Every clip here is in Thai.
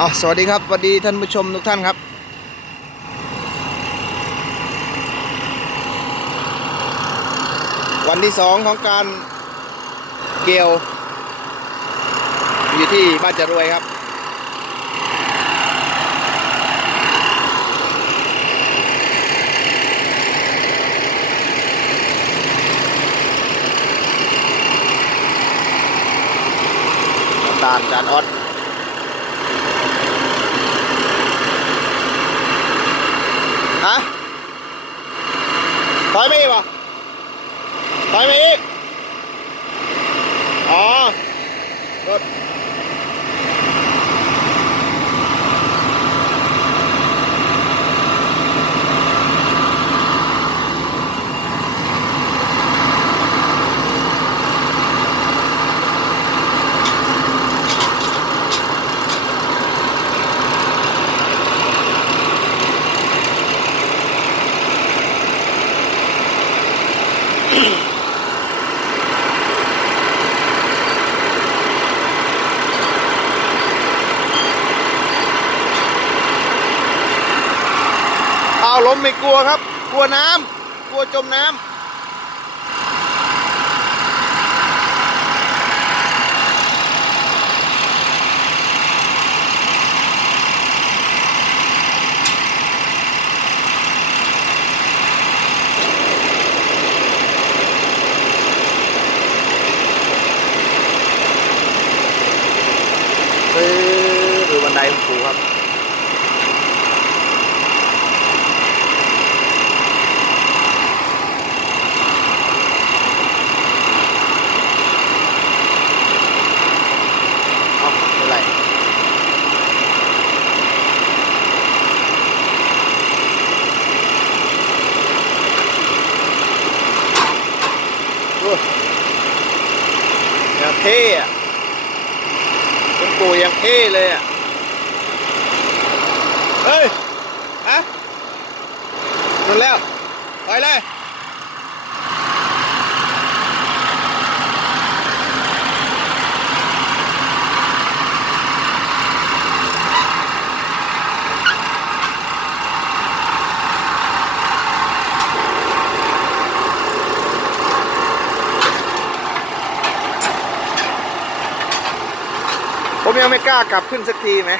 เอาสวัสดีครับสวัสดีท่านผู้ชมทุกท่านครับ วันที่สองของการเกลียว อยู่ที่บ้านจะรวยครับ ตาลจานออด ฮะถอยมาอีกเหรอถอยมาอีก อ๋อ ร ล้มไม่กลัวครับ กลัวน้ำกลัวจมน้ำ ซื้อดูบันไดของครูครับ เอาเป็นไรโอ้ยอย่างเท่อะคุณปู่ยังเท่เลยอะเฮ้ย ฮะ หมดแล้ว ไปเลยผมยังไม่กล้ากลับขึ้นสักทีไหม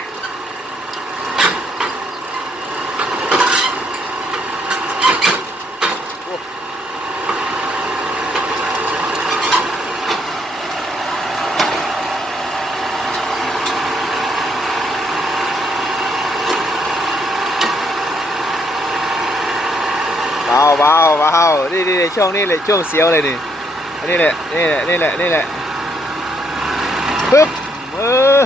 โอ้ ว้าวว้าวนี่นี่ช่วงนี้เลยช่วงเสียวเลยนี่นี่แหละนี่แหละนี่แหละนี่แหละปึ๊บเออ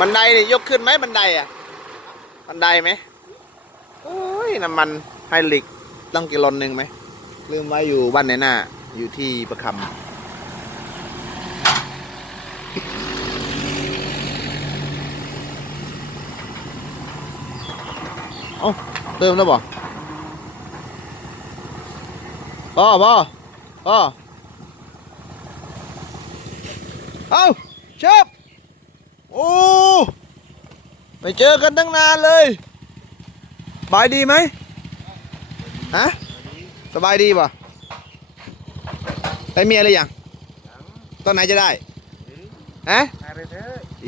บันไดนี่ยกขึ้นไหมบันไดอะ บันไดไหมโอ้ยน้ำมันไฮลิกตั้งกิโลนหนึ่งไหมลืมไว้อยู่บ้านไหนหน้า อยู่ที่ประคำเอ้าเติมแล้วบ่พ่อพ่อพ่อเอ้าเชฟโอ้ ไม่เจอกันตั้งนานเลยบายดีไหมฮะสบายดีป่ะได้เมียหรือยังตอนไหนจะได้ฮะ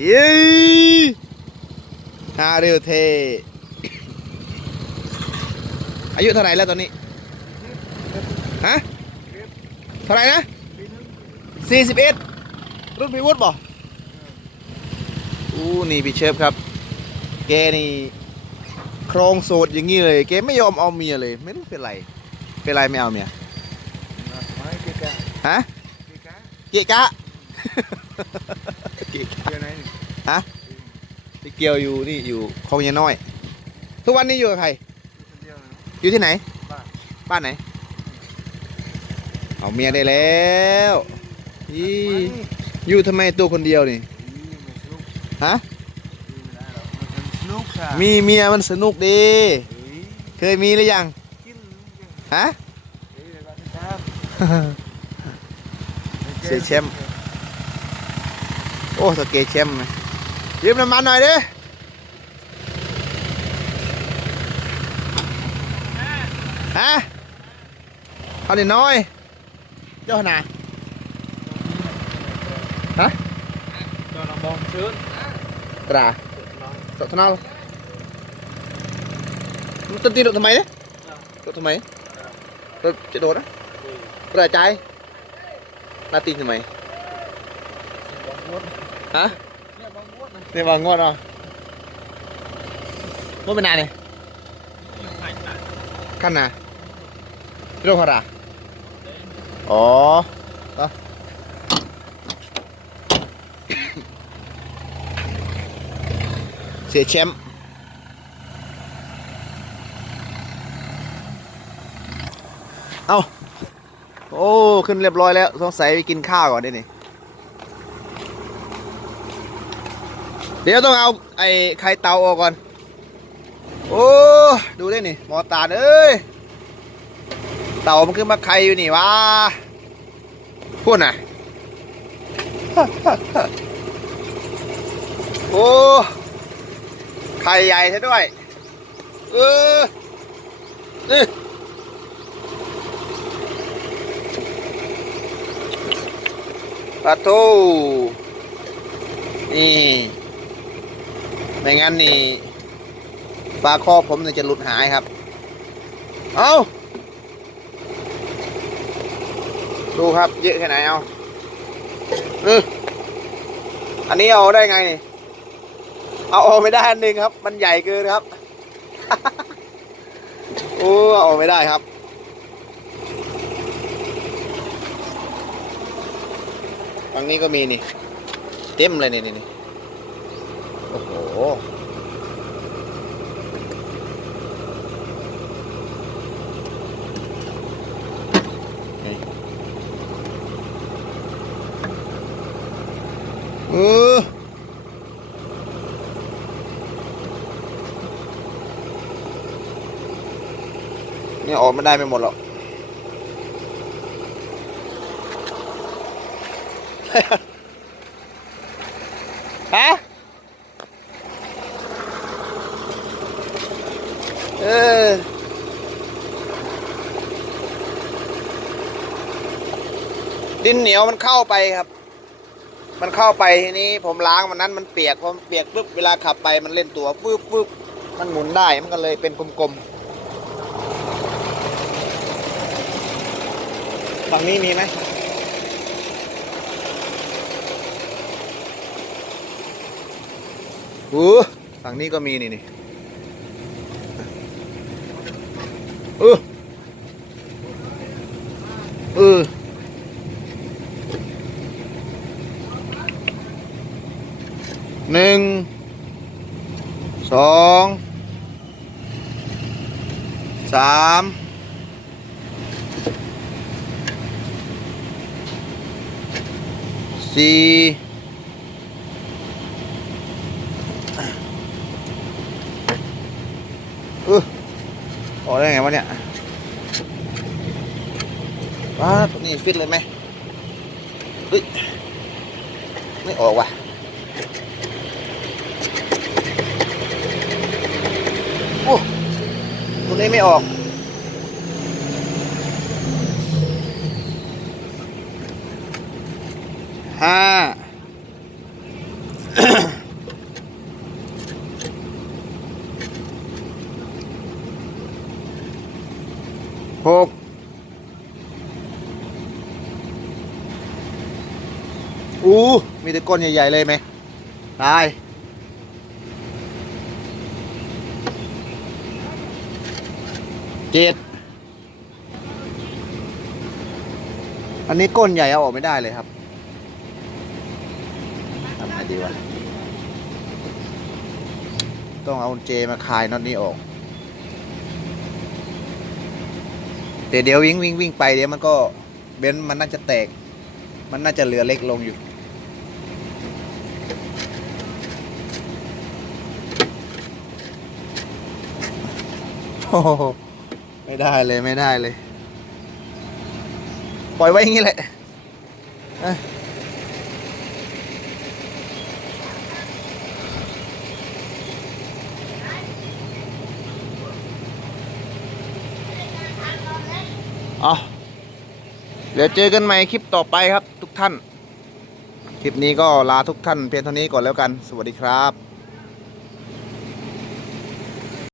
ยี่ฮาเร็วเท อายุเท่าไหร่แล้วตอนนี้ ฮะ เท่าไหร่นะสี่สิบเอ็ดรุ่นพิวุฒิป่ะอู้นี่พี่เชฟครับ กนี่โครงโสดอย่างนี้เลยแกไม่ยอมเอาเมียเลย ไม่รู้เป็นไร เป็นไรไม่เอาเมียฮะเกะกะเกะกะฮะไปเกี่ยวอยู่นี่อยู่คลองยาน้อย ทุกวันนี้อยู่กับใครคนเดียวนะอยู่ที่ไหนบ้านบ้านไหน เอาเมียได้แล้วอีอยู่ทำไมตัวคนเดียวนี่นี่ไม่สนุกฮะ นี่ไม่ได้หรอกมันสนุกค่ะ มีเมียมันสนุกดีเฮ้ยเคยมีหรือยังกินฮะเฮ้ยเดี๋ยวก่อนนะเสียแชมป์โอ้สเกตแชมป์ไหมยืมน้ำมันหน่อยดิฮะเอาดิน้อย เจ้าหนาฮะ cho nó bom trước ตราสดทนอลมันต้นตีรถทำไมเนี่ยรถทำไมรถจะโดดนะกระจายหน้าตีนทำไมฮะเนี่ยบางงวดเนาะ งวดเป็นนานเนี่ยขั้นน่ะโรคอะไรอ๋อเอาเสียแชมป์เอ อ้ ขึ้นเรียบร้อยแล้ว สงสัยไปกินข้าวก่อนได้นี่ เดี๋ยวต้องเอาไอ้ไข่เตาออกก่อน โอ้ ดูได้นี่หมอตาเอ้ย เต่ามันขึ้นมาไข่อยู่นี่วะพูดน่ะ โอ้ไข่ใหญ่ใช่ด้วย เออเออ ปะโทนี่ไม่งั้นนี่ปลาคอผมเนี่ยจะหลุดหายครับ เอาดูครับ เยอะแค่ไหนเอาเอออันนี้เอาได้ไงนี่ เอาออกไม่ได้อันหนึ่งครับ มันใหญ่เกินครับ โอ้เอาออกไม่ได้ครับ ฝั่งนี้ก็มีนี่ เต็มเลยนี่นี่โอ้โหเออเนี่ยออกไม่ได้ไม่หมดหรอก ฮะเออดินเหนียวมันเข้าไปครับ มันเข้าไปทีนี้ผมล้างมันนั้นมันเปียกพอเปียกปุ๊บเวลาขับไปมันเล่นตัวปุ๊บปุ๊บมันหมุนได้มันก็เลยเป็นกลมๆฝั่งนี้มีไหม อู้ฝั่งนี้ก็มีนี่นี่เออเออหนึ่งสองสามสี่เออ อได้ไงวะเนี่ยว้าตัวนี้ฟิตเลยไหมเฮ้ยไม่ออกว่ะโอ้ตัวนี้ไม่ออกห้า หกอู้ มีแต่ก้นใหญ่ ๆ เลยไหม ตาย เจ็ด อันนี้ก้นใหญ่เอาออกไม่ได้เลยครับ ทำไงดีวะ ต้องเอาเจมาคลายน็อตนี้ออก เดี๋ยวเดี๋ยววิ่งวิ่งวิ่งไปเดี๋ยวมันก็เบนมันน่าจะแตก มันน่าจะเหลือเล็กลงอยู่ โอ้โหไม่ได้เลยไม่ได้เลย ปล่อยไว้อย่างนี้แหละ เอาเดี๋ยวเจอกันใหม่คลิปต่อไปครับทุกท่าน คลิปนี้ก็ลาทุกท่านเพียงเท่านี้ก่อนแล้วกัน สวัสดีครับ